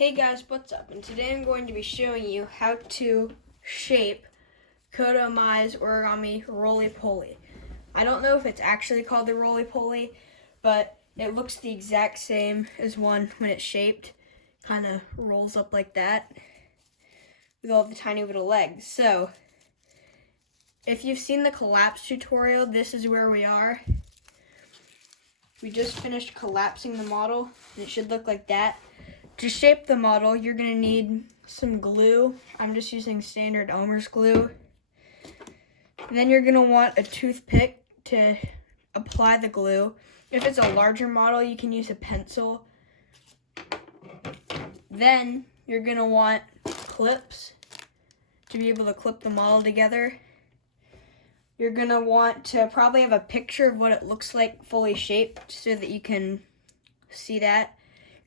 Hey guys, what's up? And today I'm going to be showing you how to shape Kota Imai's Origami Roly-Poly. I don't know if it's actually called the Roly-Poly, but it looks the exact same as one when it's shaped. Kind of rolls up like that with all the tiny little legs. So, if you've seen the collapse tutorial, this is where we are. We just finished collapsing the model, and it should look like that. To shape the model, you're going to need some glue. I'm just using standard Elmer's glue. Then you're going to want a toothpick to apply the glue. If it's a larger model, you can use a pencil. Then you're going to want clips to be able to clip the model together. You're going to want to probably have a picture of what it looks like fully shaped so that you can see that.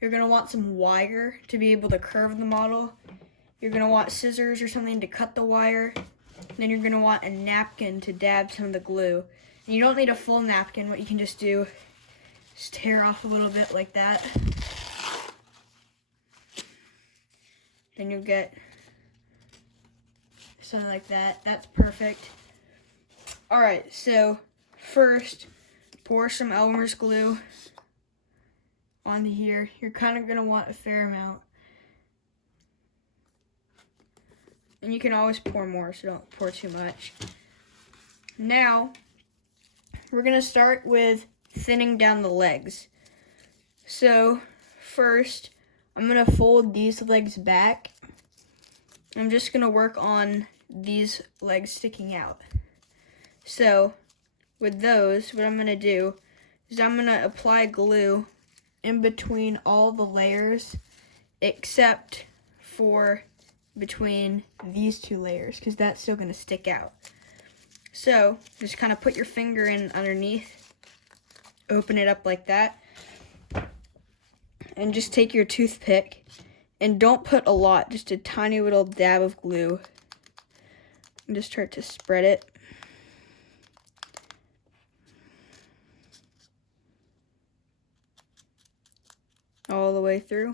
You're going to want some wire to be able to curve the model. You're going to want scissors or something to cut the wire. Then you're going to want a napkin to dab some of the glue. And you don't need a full napkin. What you can just do is tear off a little bit like that. Then you'll get something like that. That's perfect. Alright, so first, pour some Elmer's glue onto here. You're kind of going to want a fair amount. And you can always pour more, so don't pour too much. Now, we're going to start with thinning down the legs. So, first, I'm going to fold these legs back. I'm just going to work on these legs sticking out. So, with those, what I'm going to do is I'm going to apply glue in between all the layers except for between these two layers, because that's still going to stick out. So just kind of put your finger in underneath, open it up like that, and just take your toothpick, and don't put a lot, just a tiny little dab of glue, and just start to spread it. All the way through.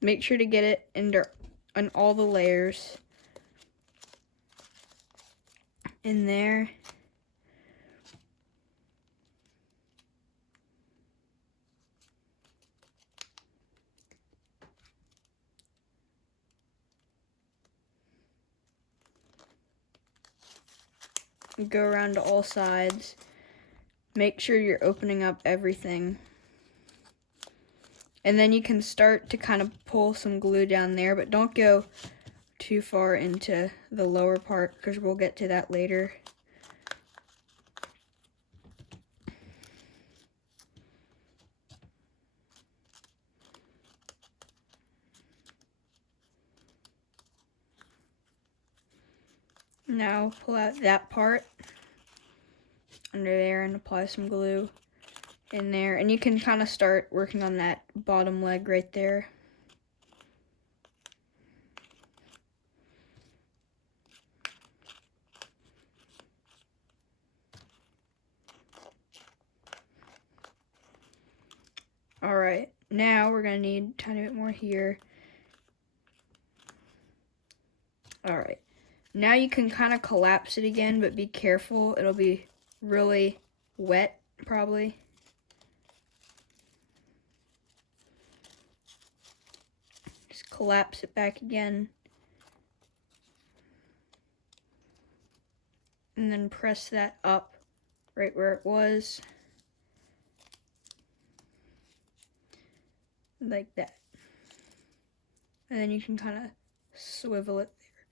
Make sure to get it on all the layers. In there. Go around to all sides. Make sure you're opening up everything. And then you can start to kind of pull some glue down there, but don't go too far into the lower part because we'll get to that later. Now pull out that part under there and apply some glue in there, and you can kind of start working on that bottom leg right there. Alright, now we're going to need a tiny bit more here. Alright, now you can kind of collapse it again, but be careful. It'll be really wet, probably. Just collapse it back again. And then press that up right where it was. Like that. And then you can kind of swivel it there.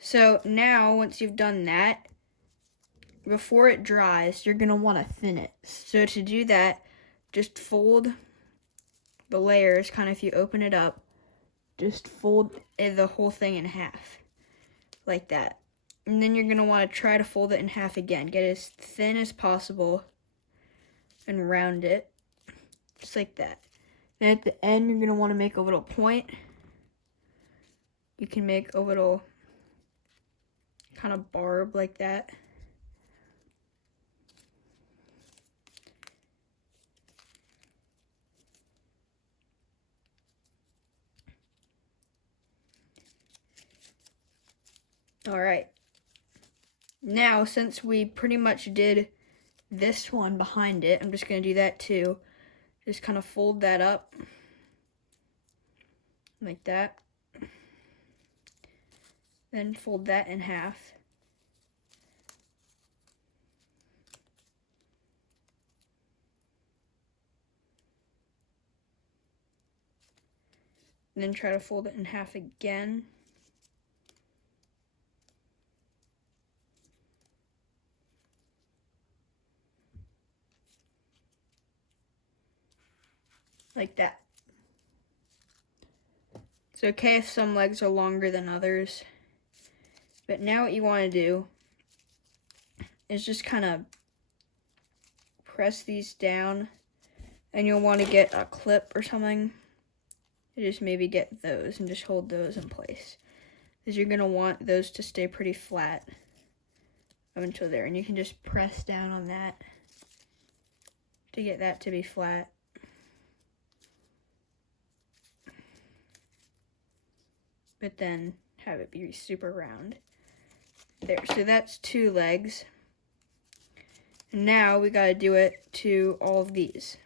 So now, once you've done that, before it dries, you're going to want to thin it. So to do that, just fold the layers, kind of if you open it up, just fold the whole thing in half, like that. And then you're going to want to try to fold it in half again. Get it as thin as possible and round it, just like that. Then at the end, you're going to want to make a little point. You can make a little kind of barb like that. All right. Now, since we pretty much did this one behind it, I'm just going to do that too. Just kind of fold that up like that. Then fold that in half. And then try to fold it in half again. Like that. It's okay if some legs are longer than others. But now what you want to do is just kind of press these down, and you'll want to get a clip or something. And just maybe get those and just hold those in place, because you're going to want those to stay pretty flat up until there. And you can just press down on that to get that to be flat. But then have it be super round. There, so that's 2 legs. And now we gotta do it to all of these.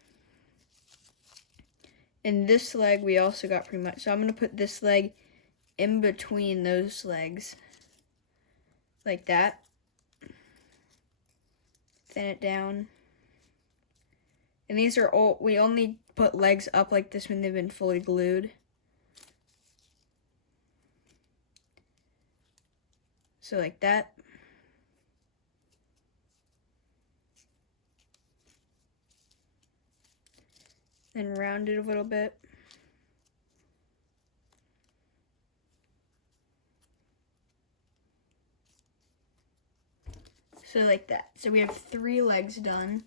And this leg we also got pretty much. So I'm gonna put this leg in between those legs. Like that. Thin it down. And these are all, we only put legs up like this when they've been fully glued. So like that. Then round it a little bit. So like that. So we have 3 legs done.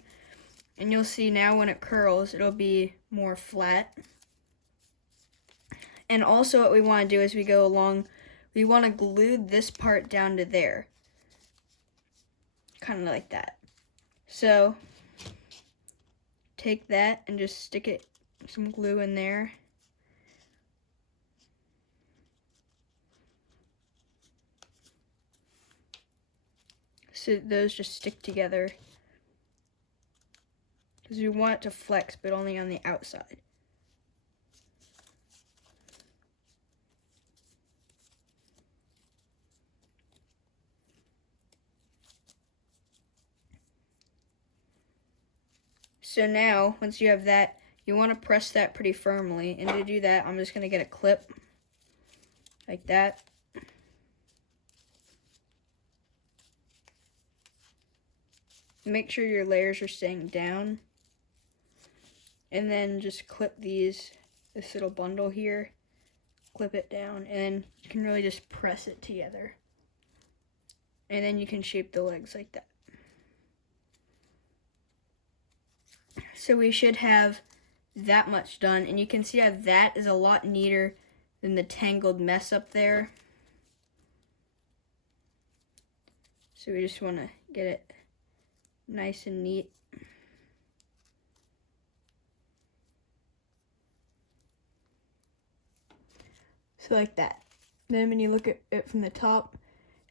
And you'll see now when it curls, it'll be more flat. And also what we want to do as we go along, we want to glue this part down to there. Kind of like that. So take that and just stick it, some glue in there. So those just stick together. Because we want it to flex, but only on the outside. So now, once you have that, you want to press that pretty firmly. And to do that, I'm just going to get a clip like that. Make sure your layers are staying down. And then just clip this little bundle here. Clip it down, and you can really just press it together. And then you can shape the legs like that. So we should have that much done, and you can see how that is a lot neater than the tangled mess up there. So we just want to get it nice and neat. So like that. Then when you look at it from the top,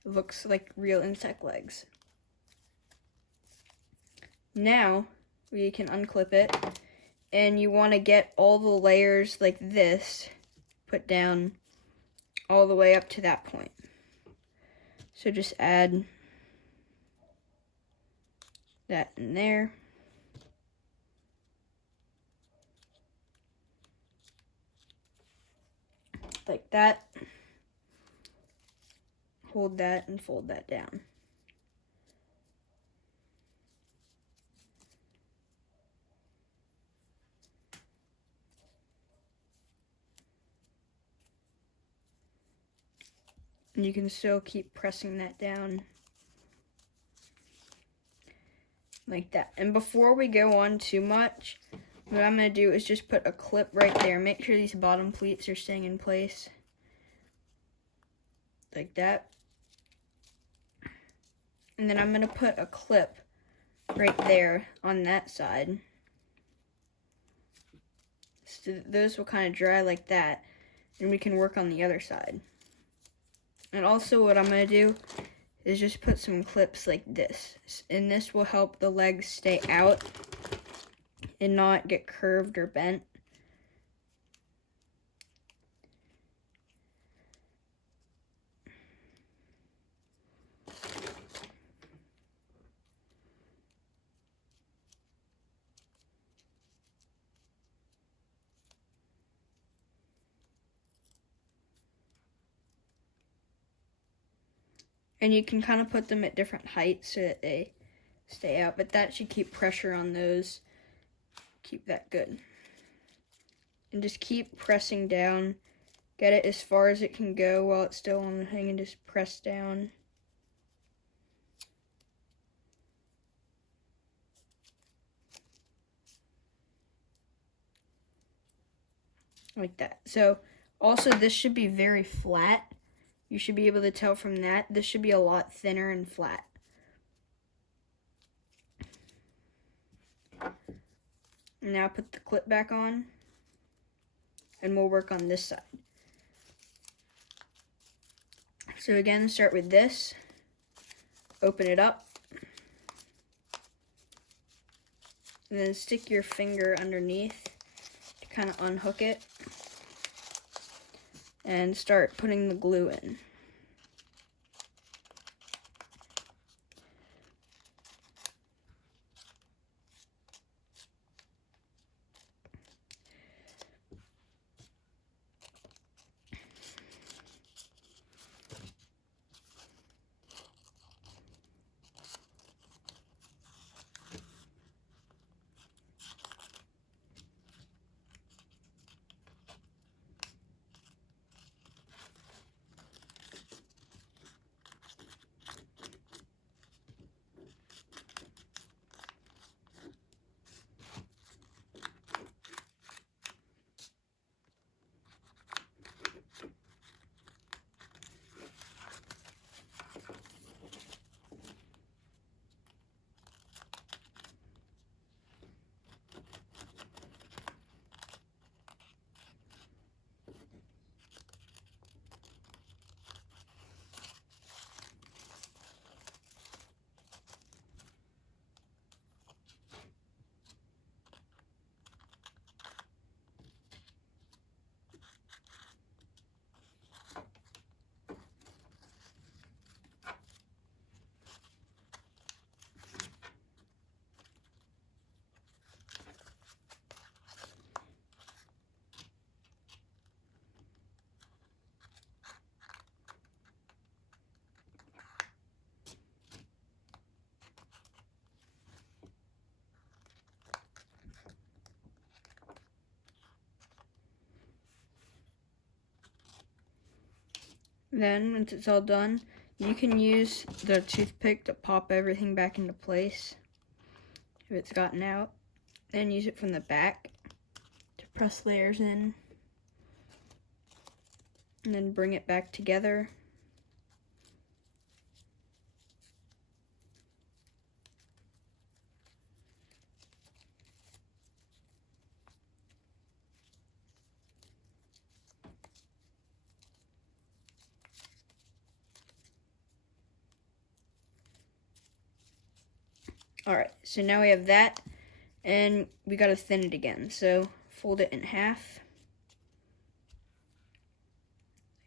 it looks like real insect legs. Now we can unclip it, and you want to get all the layers like this put down all the way up to that point. So just add that in there. Like that. Hold that and fold that down. And you can still keep pressing that down like that. And before we go on too much, what I'm going to do is just put a clip right there. Make sure these bottom pleats are staying in place like that. And then I'm going to put a clip right there on that side. So those will kind of dry like that, and we can work on the other side. And also what I'm going to do is just put some clips like this. And this will help the legs stay out and not get curved or bent. And you can kind of put them at different heights so that they stay out, but that should keep pressure on those. Keep that good. And just keep pressing down. Get it as far as it can go while it's still on the thing, and just press down. Like that. So also this should be very flat. You should be able to tell from that. This should be a lot thinner and flat. Now put the clip back on, and we'll work on this side. So again, start with this. Open it up. And then stick your finger underneath to kind of unhook it. And start putting the glue in. Then, once it's all done, you can use the toothpick to pop everything back into place if it's gotten out. Then use it from the back to press layers in. And then bring it back together. Alright, so now we have that, and we gotta thin it again. So fold it in half,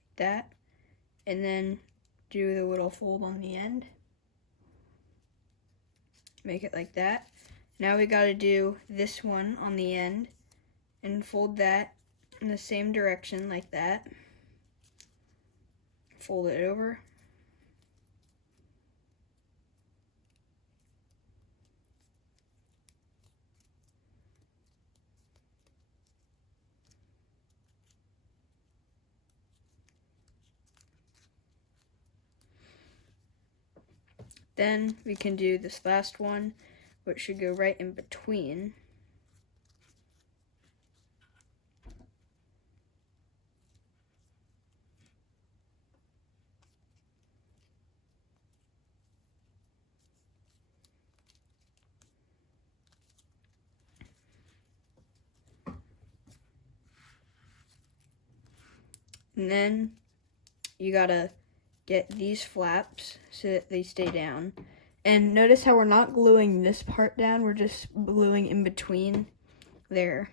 like that, and then do the little fold on the end. Make it like that. Now we gotta do this one on the end, and fold that in the same direction like that. Fold it over. Then we can do this last one, which should go right in between. And then you gotta get these flaps so that they stay down. And notice how we're not gluing this part down, we're just gluing in between there.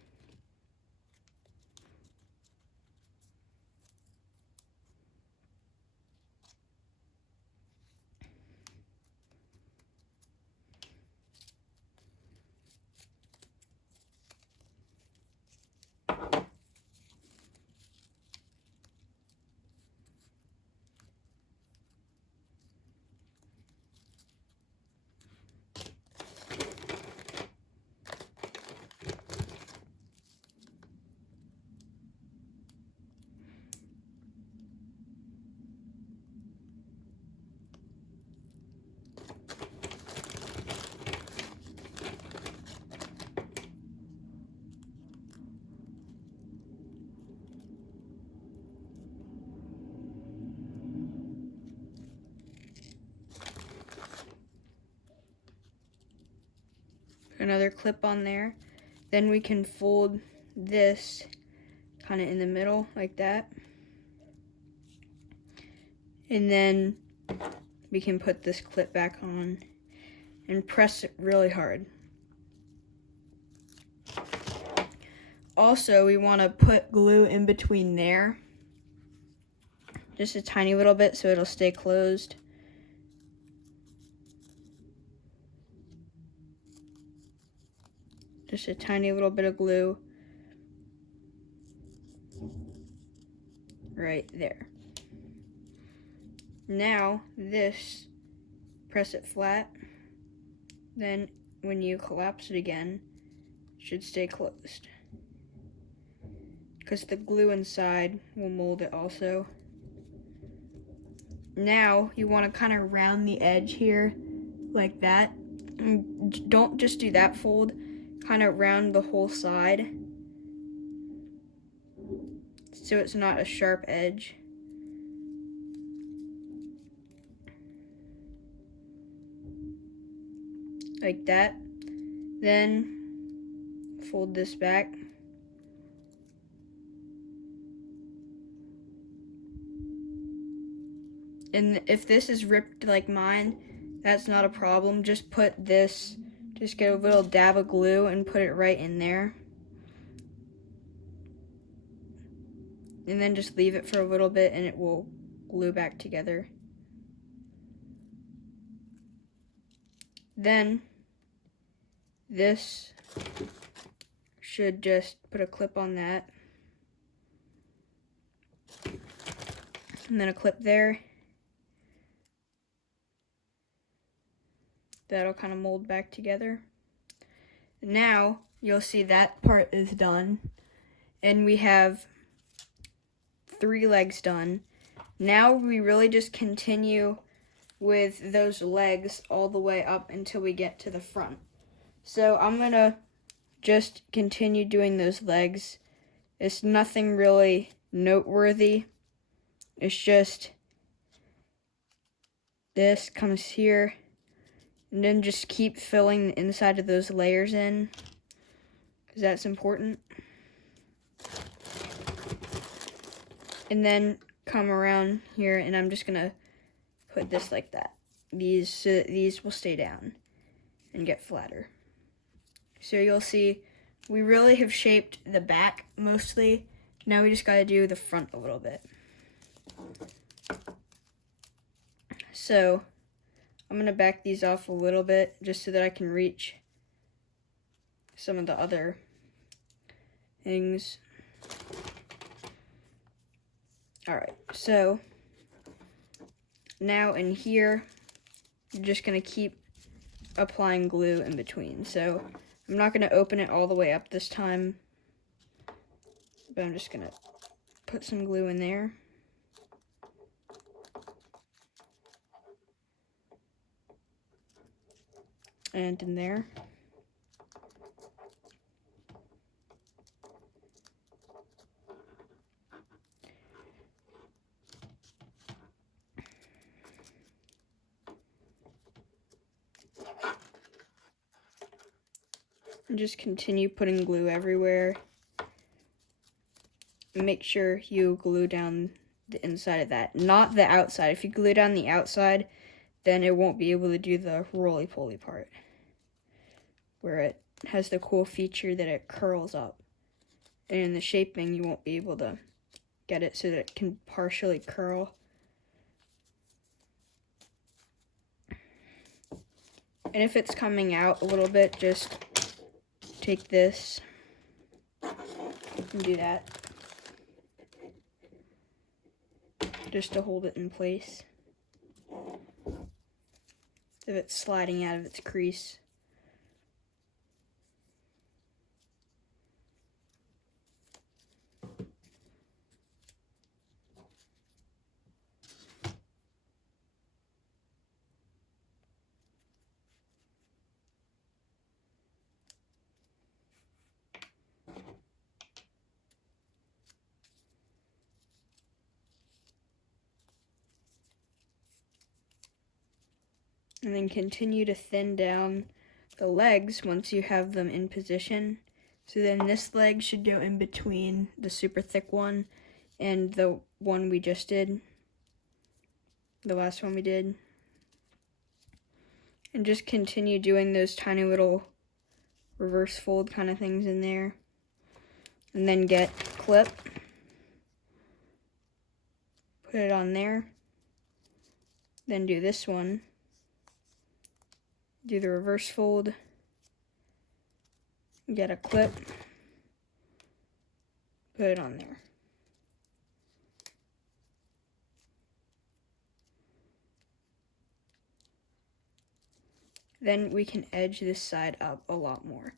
Another clip on there. Then we can fold this kind of in the middle like that. And then we can put this clip back on and press it really hard. Also, we want to put glue in between there. Just a tiny little bit so it'll stay closed. Just a tiny little bit of glue right there. Now this, press it flat, then when you collapse it again, it should stay closed, because the glue inside will mold it also. Now you want to kind of round the edge here like that. And don't just do that fold, kind of round the whole side so it's not a sharp edge. Like that. Then fold this back. And if this is ripped like mine, that's not a problem. Just put this, just get a little dab of glue and put it right in there. And then just leave it for a little bit and it will glue back together. Then this should just put a clip on that. And then a clip there. That'll kind of mold back together. Now you'll see that part is done. And we have 3 legs done. Now we really just continue with those legs all the way up until we get to the front. So I'm gonna just continue doing those legs. It's nothing really noteworthy. It's just this comes here, and then just keep filling the inside of those layers in, because that's important. And then come around here, and I'm just gonna put this like that. These will stay down and get flatter. So you'll see we really have shaped the back mostly. Now we just gotta do the front a little bit. So I'm gonna back these off a little bit just so that I can reach some of the other things. Alright, so now in here, you're just gonna keep applying glue in between. So I'm not gonna open it all the way up this time, but I'm just gonna put some glue in there. and in there. And just continue putting glue everywhere. Make sure you glue down the inside of that, not the outside. If you glue down the outside, then it won't be able to do the roly-poly part, where it has the cool feature that it curls up. And in the shaping, you won't be able to get it so that it can partially curl. And if it's coming out a little bit, just take this and do that, just to hold it in place if it's sliding out of its crease. And then continue to thin down the legs once you have them in position. So then this leg should go in between the super thick one and the one we just did, the last one we did. And just continue doing those tiny little reverse fold kind of things in there. And then get clip, put it on there. Then do this one. Do the reverse fold, get a clip, put it on there. Then we can edge this side up a lot more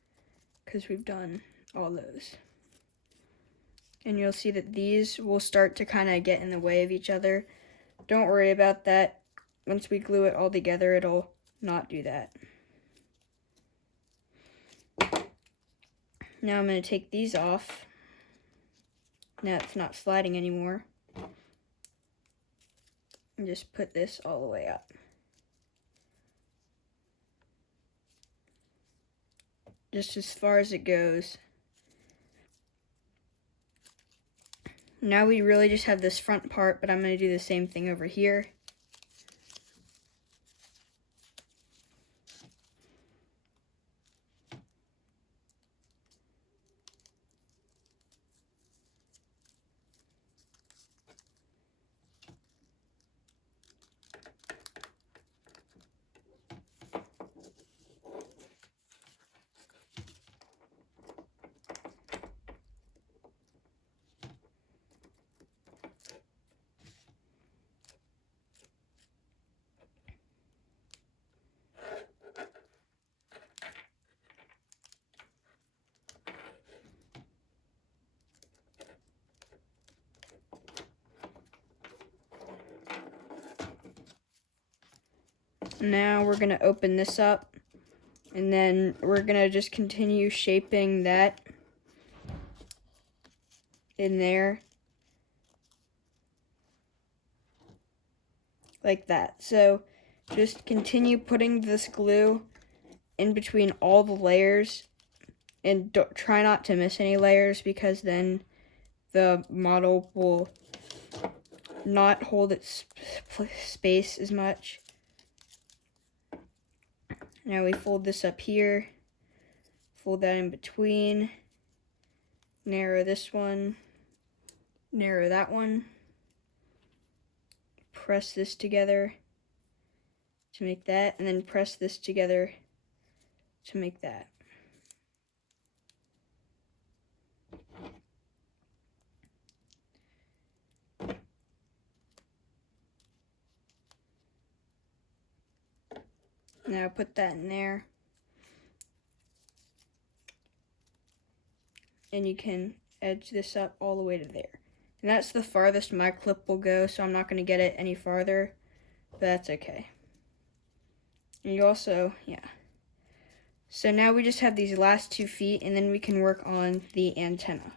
because we've done all those. And you'll see that these will start to kind of get in the way of each other. Don't worry about that. Once we glue it all together, it'll not do that. Now I'm going to take these off. Now it's not sliding anymore. And just put this all the way up. Just as far as it goes. Now we really just have this front part, but I'm going to do the same thing over here. Now we're going to open this up, and then we're going to just continue shaping that in there like that. So just continue putting this glue in between all the layers, and try not to miss any layers, because then the model will not hold its space as much. Now we fold this up here, fold that in between, narrow this one, narrow that one, press this together to make that, and then press this together to make that. Now put that in there. And you can edge this up all the way to there. And that's the farthest my clip will go, so I'm not going to get it any farther, but that's okay. And you also, So now we just have these last 2 feet, and then we can work on the antenna.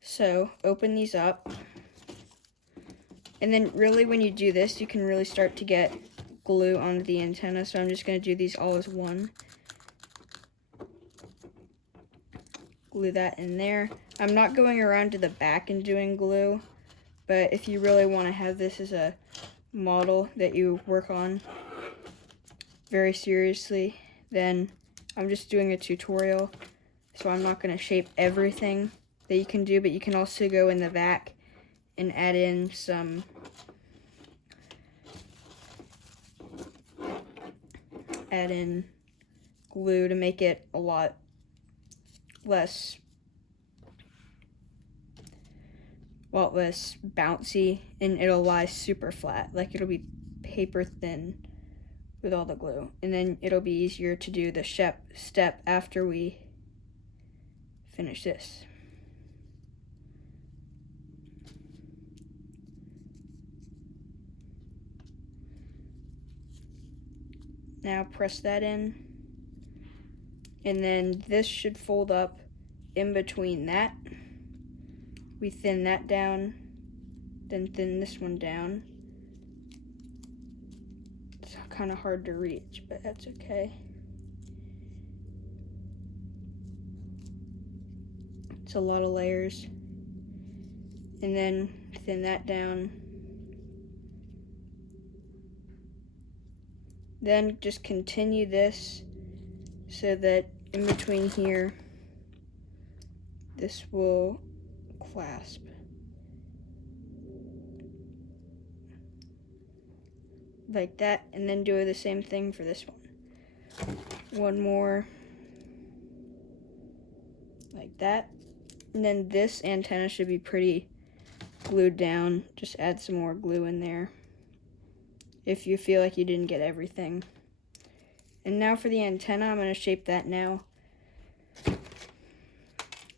So open these up. And then really when you do this, you can really start to get glue onto the antenna. So I'm just going to do these all as one. Glue that in there. I'm not going around to the back and doing glue, but if you really want to have this as a model that you work on very seriously, then I'm just doing a tutorial, so I'm not going to shape everything that you can do, but you can also go in the back and add in some glue to make it a lot less bouncy, and it'll lie super flat, like it'll be paper thin with all the glue, and then it'll be easier to do the step after we finish this. Now press that in, and then this should fold up in between that. We thin that down, then thin this one down. It's kind of hard to reach, but that's okay. It's a lot of layers. And then thin that down. Then just continue this so that in between here, this will clasp. Like that, and then do the same thing for this one. One more. Like that. And then this antenna should be pretty glued down. Just add some more glue in there if you feel like you didn't get everything. And now for the antenna, I'm going to shape that now.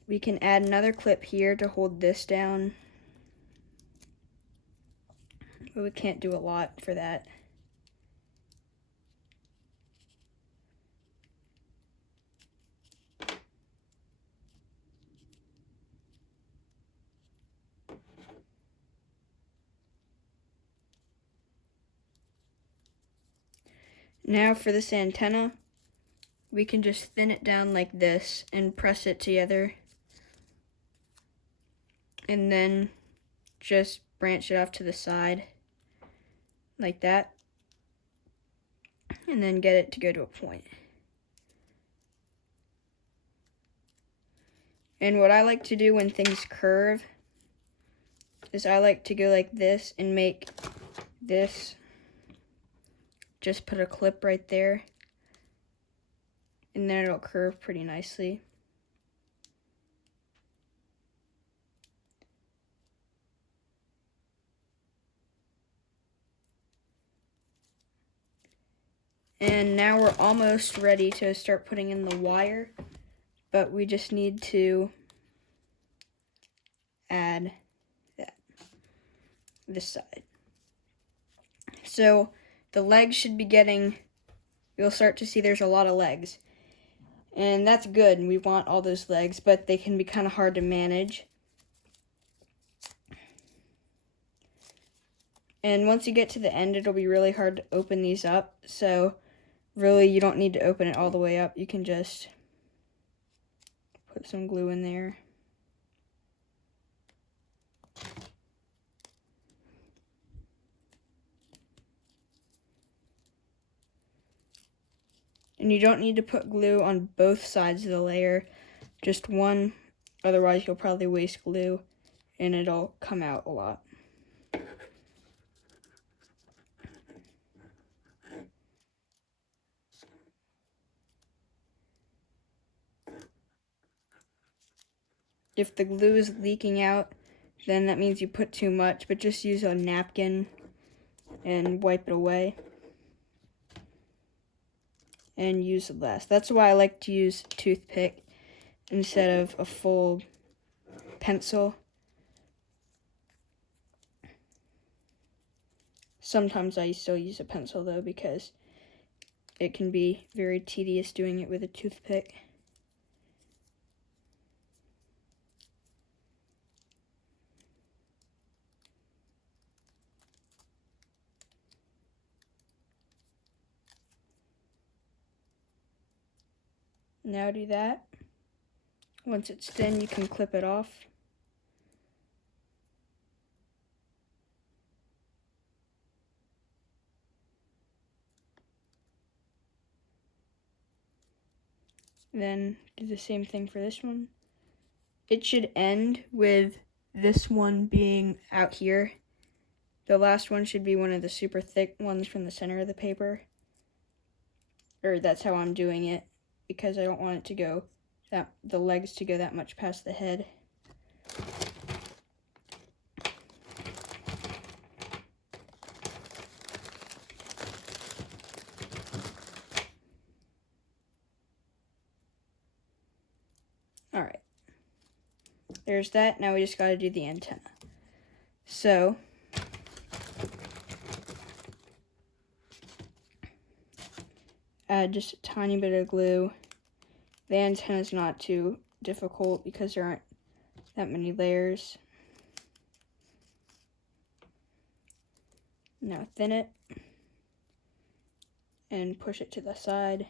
We can add another clip here to hold this down, but we can't do a lot for that. Now for this antenna, we can just thin it down like this and press it together, and then just branch it off to the side like that, and then get it to go to a point. And what I like to do when things curve is I like to go like this and make this, just put a clip right there, and then it'll curve pretty nicely. And now we're almost ready to start putting in the wire, but we just need to add this side. So the legs should be you'll start to see there's a lot of legs. And that's good, we want all those legs, but they can be kind of hard to manage. And once you get to the end, it'll be really hard to open these up. So really, you don't need to open it all the way up. You can just put some glue in there. And you don't need to put glue on both sides of the layer, just one, otherwise you'll probably waste glue and it'll come out a lot. If the glue is leaking out, then that means you put too much, but just use a napkin and wipe it away. And use less. That's why I like to use a toothpick instead of a full pencil. Sometimes I still use a pencil though, because it can be very tedious doing it with a toothpick. Now do that. Once it's thin, you can clip it off. Then do the same thing for this one. It should end with this one being out here. The last one should be one of the super thick ones from the center of the paper. Or that's how I'm doing it, because I don't want it to go the legs to go that much past the head. Alright, there's that. Now we just got to do the antenna. So, add just a tiny bit of glue. The antenna is not too difficult because there aren't that many layers. Now thin it and push it to the side.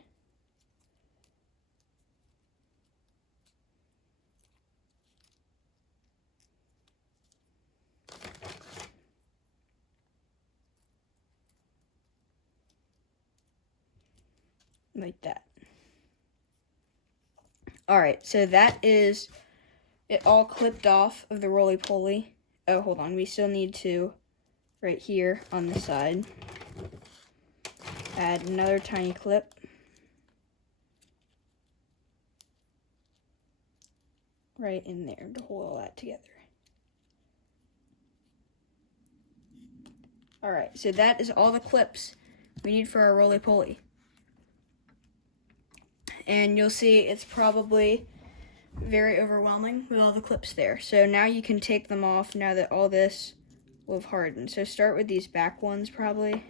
Like that. Alright, so that is it all clipped off of the roly-poly. Oh, hold on, we still need to, right here on the side, add another tiny clip. Right in there to hold all that together. Alright, so that is all the clips we need for our roly-poly. And you'll see it's probably very overwhelming with all the clips there. So now you can take them off now that all this will have hardened. So start with these back ones probably.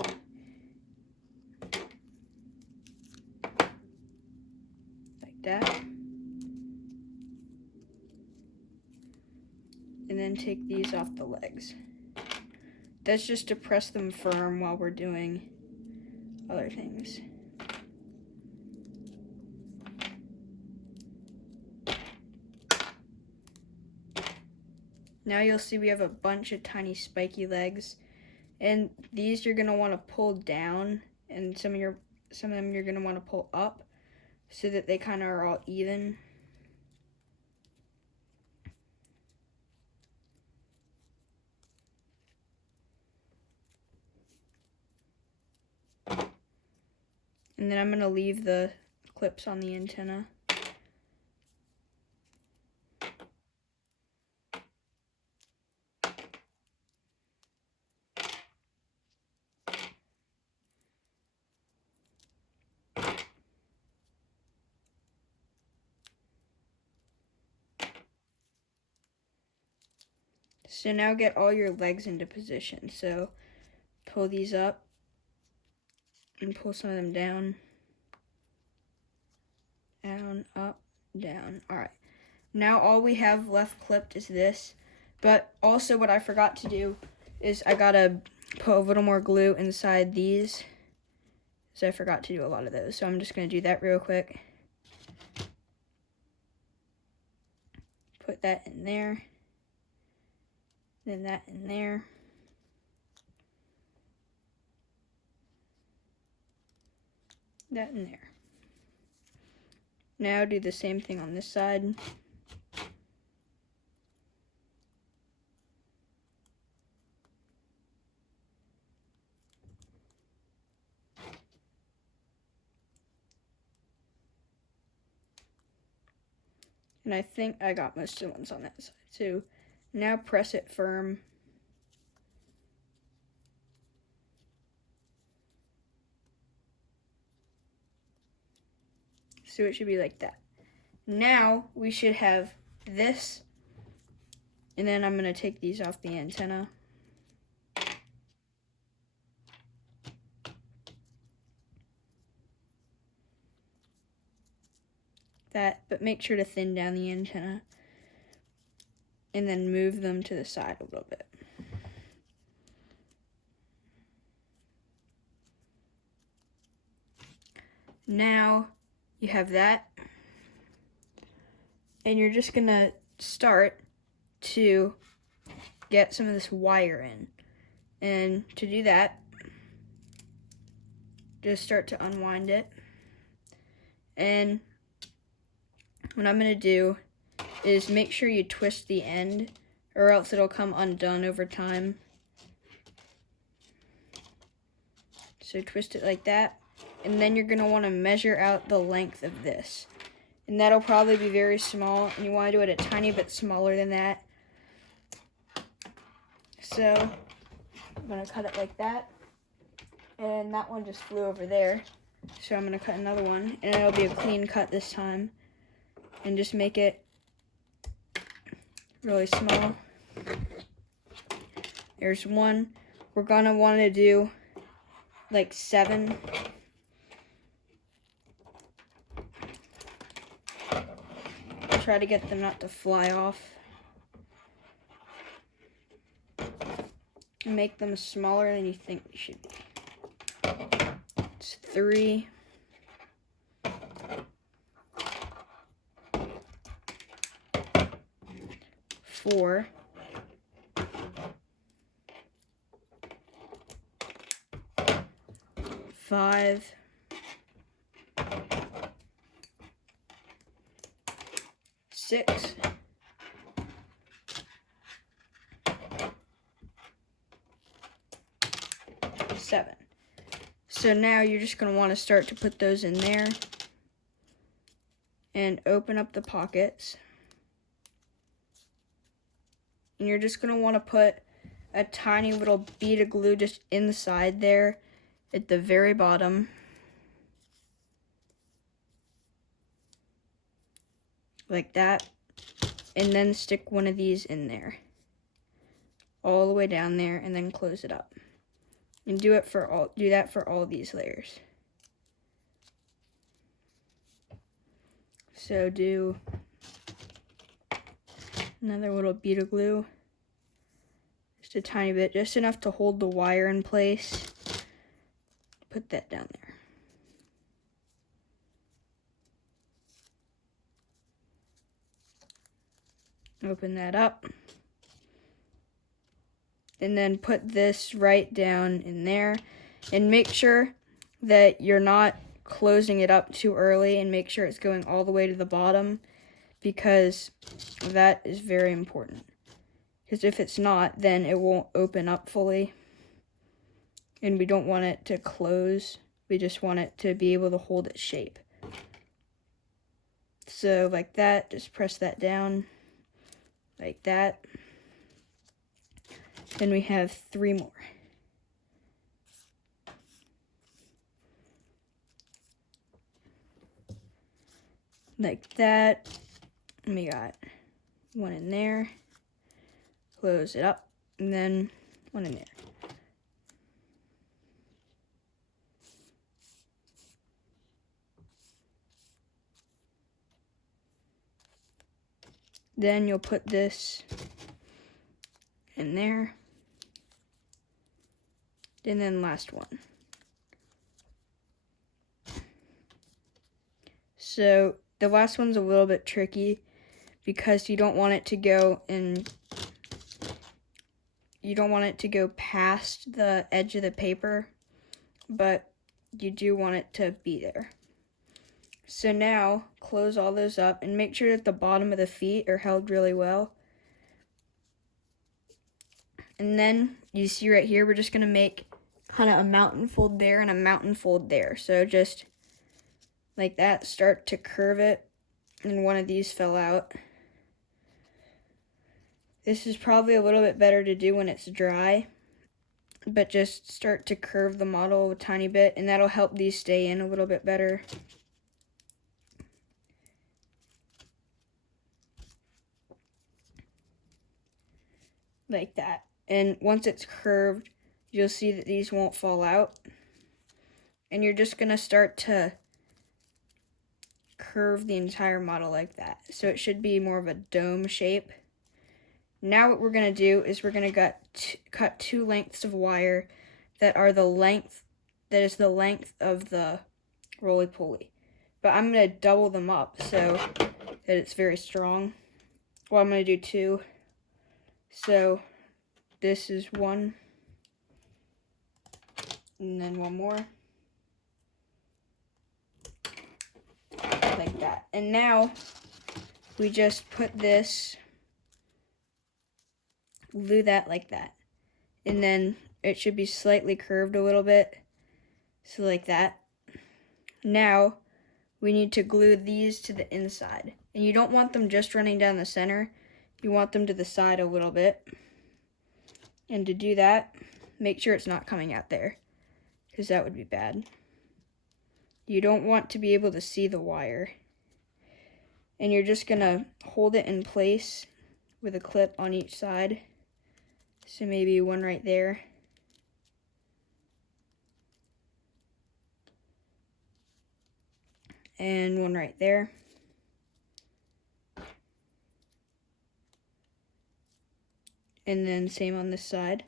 Like that. And then take these off the legs. That's just to press them firm while we're doing other things. Now you'll see we have a bunch of tiny spiky legs, and these you're gonna want to pull down, and some of them you're gonna want to pull up, so that they kind of are all even. And then I'm gonna leave the clips on the antenna. So now get all your legs into position. So pull these up and pull some of them down. Down, up, down. Alright. Now all we have left clipped is this. But also what I forgot to do is I gotta put a little more glue inside these. So I forgot to do a lot of those. So I'm just gonna do that real quick. Put that in there. Then that in there. That in there. Now do the same thing on this side. And I think I got most of the ones on that side too. Now press it firm. So it should be like that. Now we should have this. And then I'm going to take these off the antenna. that, but make sure to thin down the antenna and then move them to the side a little bit. Now you have that, and you're just gonna start to get some of this wire in. And to do that, just start to unwind it. And what I'm gonna do is make sure you twist the end, or else it'll come undone over time. So twist it like that, and then you're gonna wanna measure out the length of this. And that'll probably be very small, and you wanna do it a tiny bit smaller than that. So I'm gonna cut it like that, and that one just flew over there. So I'm gonna cut another one, and it'll be a clean cut this time, and just make it really small. There's one. We're gonna want to do like 7. Try to get them not to fly off. Make them smaller than you think they should be. It's 3. 4. 5. 6. 7. So now you're just going to want to start to put those in there and open up the pockets. And you're just going to want to put a tiny little bead of glue just inside there at the very bottom. Like that. And then stick one of these in there. All the way down there, and then close it up. And do that for all these layers. So do another little bead of glue. Just a tiny bit, just enough to hold the wire in place. Put that down there. Open that up. And then put this right down in there. And make sure that you're not closing it up too early, and make sure it's going all the way to the bottom, because that is very important. Because if it's not, then it won't open up fully. And we don't want it to close. We just want it to be able to hold its shape. So like that, just press that down like that. Then we have 3 more. Like that. And we got one in there. Close it up. And then one in there. Then you'll put this in there. And then last one. So the last one's a little bit tricky because you don't want it to go past the edge of the paper, but you do want it to be there. So now close all those up and make sure that the bottom of the feet are held really well. And then you see right here, we're just going to make kind of a mountain fold there and a mountain fold there. So just like that, start to curve it, and one of these fell out. This is probably a little bit better to do when it's dry, but just start to curve the model a tiny bit, and that'll help these stay in a little bit better. Like that. And once it's curved, you'll see that these won't fall out. And you're just going to start to curve the entire model like that. So it should be more of a dome shape. Now what we're going to do is we're going to cut 2 lengths of wire that is the length of the roly-poly. But I'm going to double them up so that it's very strong. Well, I'm going to do 2. So this is 1. And then 1 more. Like that. And now we just put this, glue that like that. And then it should be slightly curved a little bit. So like that. Now we need to glue these to the inside. And you don't want them just running down the center. You want them to the side a little bit. And to do that, make sure it's not coming out there, because that would be bad. You don't want to be able to see the wire. And you're just going to hold it in place with a clip on each side. So maybe one right there. And one right there. And then same on this side.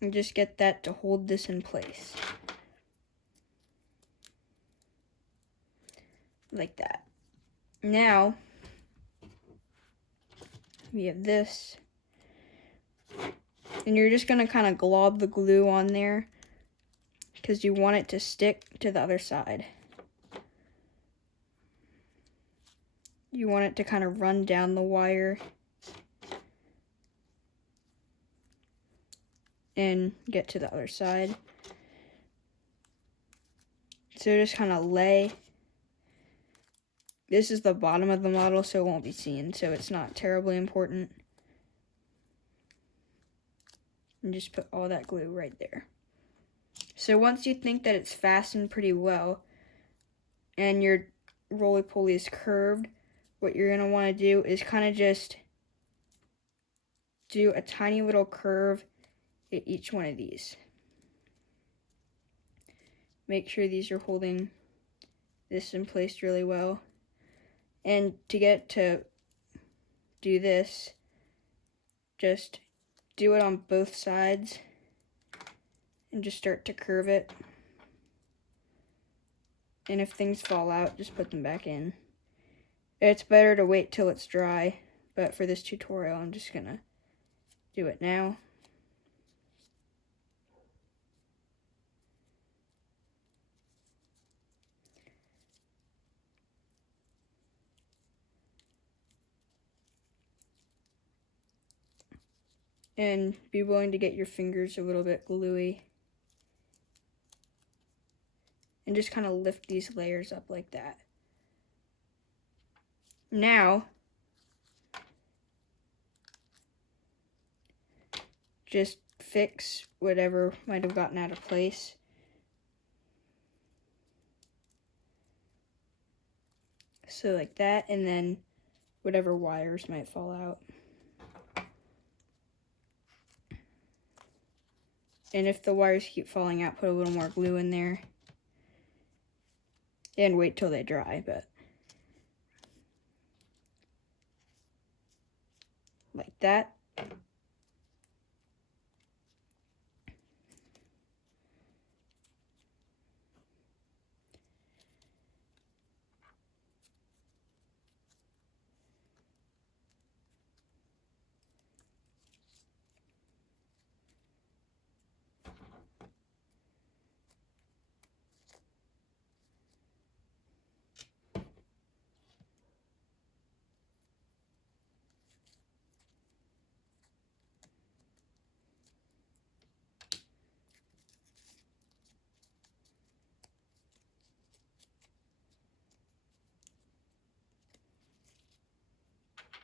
And just get that to hold this in place. Like that. Now, we have this. And you're just going to kind of glob the glue on there, because you want it to stick to the other side. You want it to kind of run down the wire and get to the other side. So just kind of lay. This is the bottom of the model, so it won't be seen, so it's not terribly important. And just put all that glue right there. So once you think that it's fastened pretty well and your roly-poly is curved, what you're going to want to do is kind of just do a tiny little curve at each one of these. Make sure these are holding this in place really well. And to get to do this, just do it on both sides and just start to curve it. And if things fall out, just put them back in. It's better to wait till it's dry, but for this tutorial, I'm just gonna do it now. And be willing to get your fingers a little bit gluey. And just kind of lift these layers up like that. Now, just fix whatever might have gotten out of place. So like that, and then whatever wires might fall out. And if the wires keep falling out, put a little more glue in there. And wait till they dry, but like that.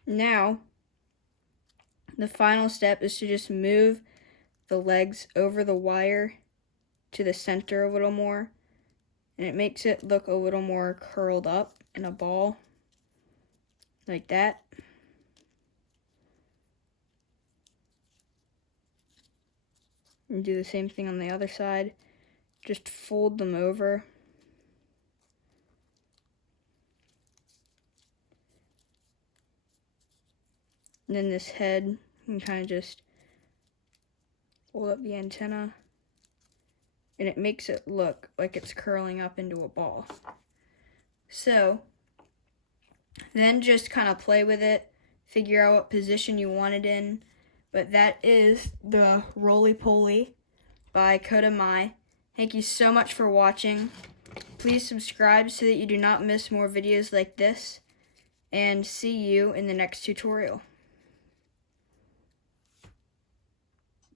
Now, the final step is to just move the legs over the wire to the center a little more, and it makes it look a little more curled up in a ball, like that. And do the same thing on the other side. Just fold them over. And then this head, you can kind of just fold up the antenna. And it makes it look like it's curling up into a ball. So, then just kind of play with it. Figure out what position you want it in. But that is the Roly Poly by Kota Imai. Thank you so much for watching. Please subscribe so that you do not miss more videos like this. And see you in the next tutorial.